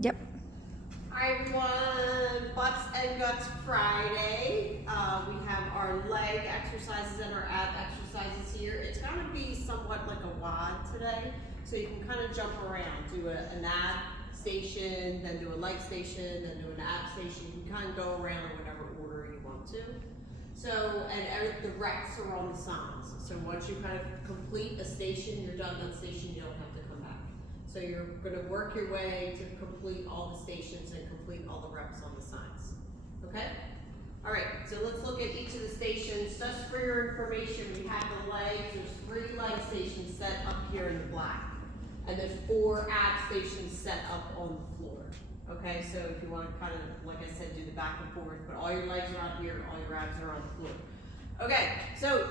Yep. Hi everyone, Butts and Guts Friday. We have our leg exercises and our ab exercises here. It's going to be somewhat like a WOD today, so you can kind of jump around, do an ab station, then do a leg station, then do an ab station. You can kind of go around in whatever order you want to. So, and the reps are on the signs. So once you kind of complete a station, you're done that station, you don't have to come back. So you're going to work your way to complete all the stations and complete all the reps on the signs. Okay? All right, so let's look at each of the stations. Just for your information, we have the legs. There's 3 leg stations set up here in the black. And there's 4 ab stations set up on the floor. Okay, so if you want to kind of, like I said, do the back and forth, but all your legs are out here, all your abs are on the floor. Okay, so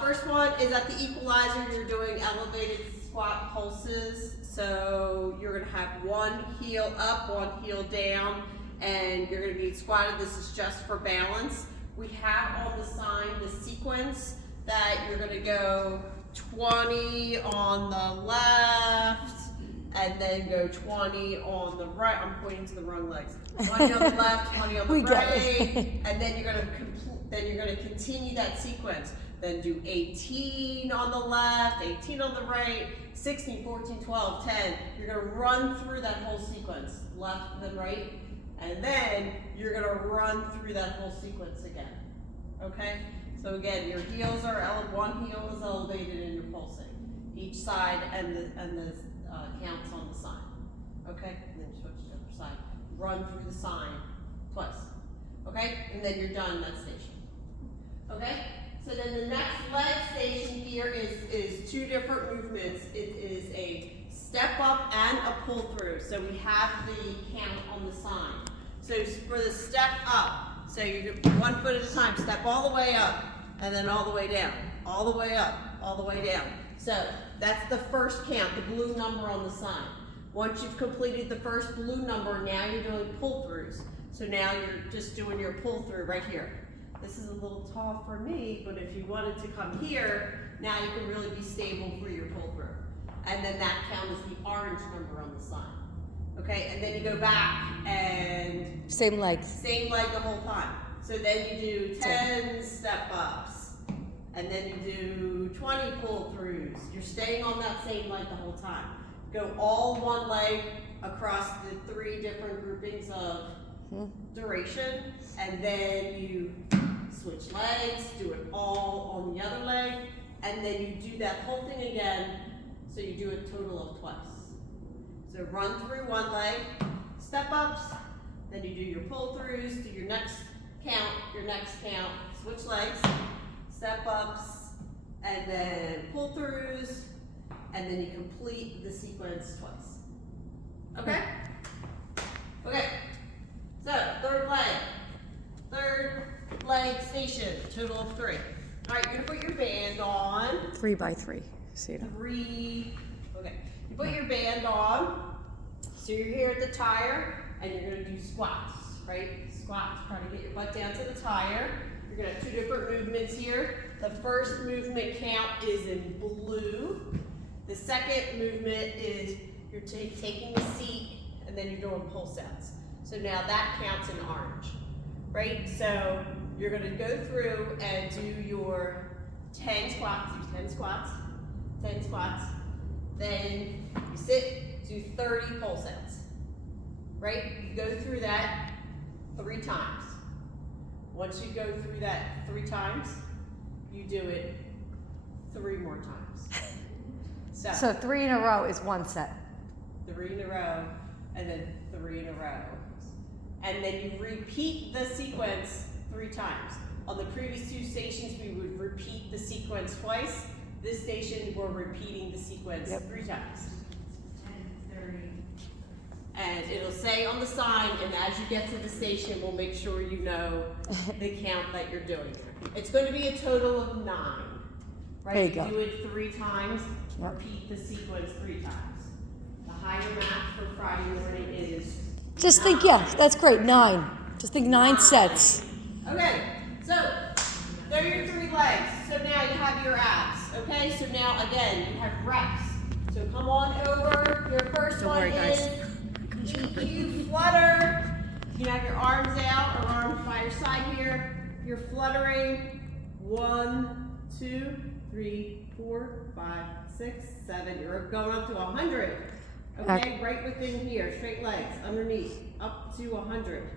first one is at the equalizer. You're doing elevated squat pulses. So you're going to have one heel up, one heel down, and you're going to be squatted. This is just for balance. We have on the sign the sequence that you're going to go 20 on the left, and then go 20 on the right. I'm pointing to the wrong legs. 20 on the left, 20 on the right, and then you're going to continue that sequence. Then do 18 on the left, 18 on the right, 16, 14, 12, 10. You're going to run through that whole sequence, left then right, and then you're going to run through that whole sequence again. Okay? So again, your heels are one heel is elevated and you're pulsing. Each side and the counts on the sign. Okay? And then switch to the other side. Run through the sign twice. Okay? And then you're done that station. Okay? So then the next leg station here is 2 different movements. It is a step up and a pull through. So we have the count on the sign. So for the step up, so you do 1 foot at a time, step all the way up, and then all the way down, all the way up, all the way down. So that's the first count, the blue number on the sign. Once you've completed the first blue number, now you're doing pull throughs. So now you're just doing your pull through right here. This is a little tall for me, but if you wanted to come here, now you can really be stable for your pull through. And then that count is the orange number on the sign. Okay, and then you go back and Same leg. Same leg the whole time. So then you do 10 step ups, and then you do 20 pull throughs. You're staying on that same leg the whole time. Go all one leg across the 3 different groupings of duration, and then you switch legs, do it all on the other leg, and then you do that whole thing again, so you do a total of twice. So run through one leg, step ups, then you do your pull throughs, do your next count, switch legs, step ups, and then pull throughs, and then you complete the sequence twice. Okay? Okay. So, third leg station, total of 3. All right, you're gonna put your band on. 3 by 3. See it. 3, okay. You put your band on, so you're here at the tire, and you're gonna do squats, right? Squats, try to get your butt down to the tire. You're gonna have 2 different movements here. The first movement count is in blue. The second movement is you're taking the seat, and then you're doing pull sets. So now that counts in orange, right? So you're gonna go through and do your 10 squats, do 10 squats, 10 squats. Then you sit, do 30 pull sets, right? You go through that 3 times. Once you go through that 3 times, you do it 3 more times. So 3 in a row is 1 set. 3 in a row, and then 3 in a row. And then you repeat the sequence 3 times. On the previous 2 stations, we would repeat the sequence twice. This station, we're repeating the sequence 3 times. 10, 30. And it'll say on the sign, and as you get to the station, we'll make sure you know the count that you're doing. It's going to be a total of 9. Right? There you go. Do it 3 times, repeat the sequence 3 times. The higher math for Friday morning is Just 9. think, yeah, that's great. 9. Just think 9 sets. Okay, so there are your 3 legs. So now you have your abs. Okay, so now again, you have reps. So come on over. Your first Don't one worry, guys. is EQ arms out or arms by your side here. You're fluttering. 1, 2, 3, 4, 5, 6, 7. You're going up to 100. Okay, right within here, straight legs, underneath, up to 100.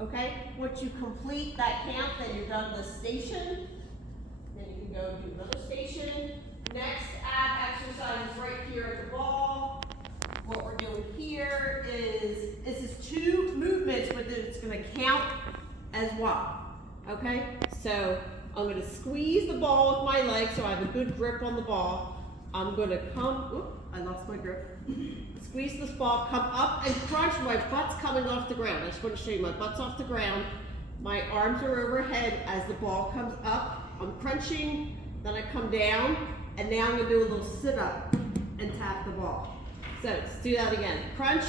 Okay, once you complete that count, then you're done the station. Then you can go do another station. Next ab exercise is right here at the ball. What we're doing here is, this is 2 movements, but then it's gonna count as one. Okay, so I'm gonna squeeze the ball with my leg so I have a good grip on the ball. I'm gonna come, oop, I lost my grip. Squeeze this ball, come up and crunch. My butt's coming off the ground. I just want to show you my butt's off the ground. My arms are overhead as the ball comes up. I'm crunching, then I come down, and now I'm gonna do a little sit up and tap the ball. So let's do that again. Crunch,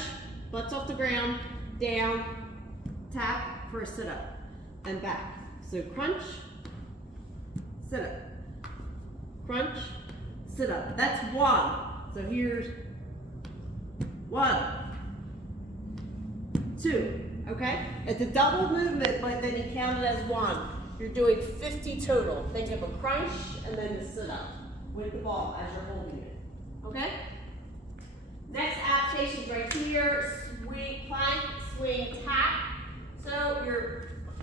butt's off the ground, down, tap for a sit up, and back. So crunch, sit up, crunch, sit up. That's 1. So here's 1, 2, okay? It's a double movement, but then you count it as 1. You're doing 50 total. Think of a crunch and then the sit up with the ball as you're holding it, okay? Next adaptation is right here, swing, plank, swing, tap. So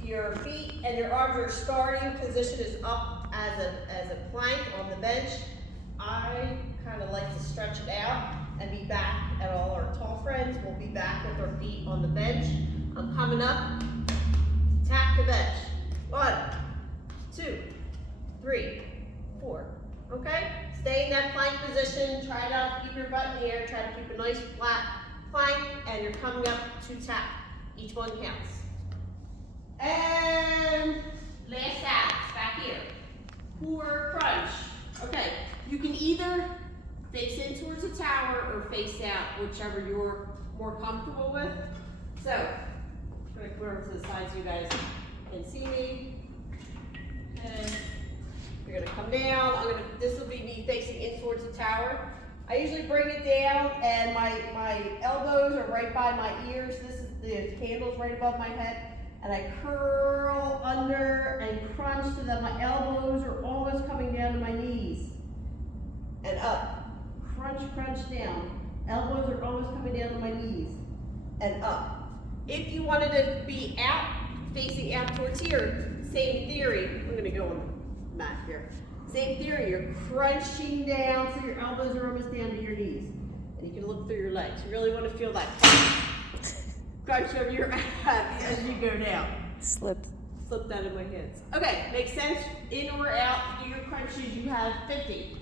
your feet and your arms are starting position is up as a plank on the bench. I kind of like to stretch it out and be back, and all our tall friends will be back with their feet on the bench. I'm coming up, tap the bench. 1, 2, 3, 4. Okay? Stay in that plank position. Try not to keep your butt in the air. Try to keep a nice flat plank, and you're coming up to tap. Each one counts. And last abs, back here. Core crunch. Okay, you can either face in towards the tower or face out, whichever you're more comfortable with. So, I'm gonna come over to the side so you guys can see me. Okay. You're gonna come down. This will be me facing in towards the tower. I usually bring it down and my elbows are right by my ears. This is the handle's right above my head. And I curl under and crunch so that my elbows are almost coming down to my knees. And up. Crunch, crunch down. Elbows are almost coming down to my knees. And up. If you wanted to be out, facing out towards here, same theory. I'm gonna go on the mat here. Same theory, you're crunching down so your elbows are almost down to your knees. And you can look through your legs. You really want to feel that crunch of your abs as you go down. Slipped. Slipped out of my hands. Okay, makes sense? In or out, do your crunches, you have 50.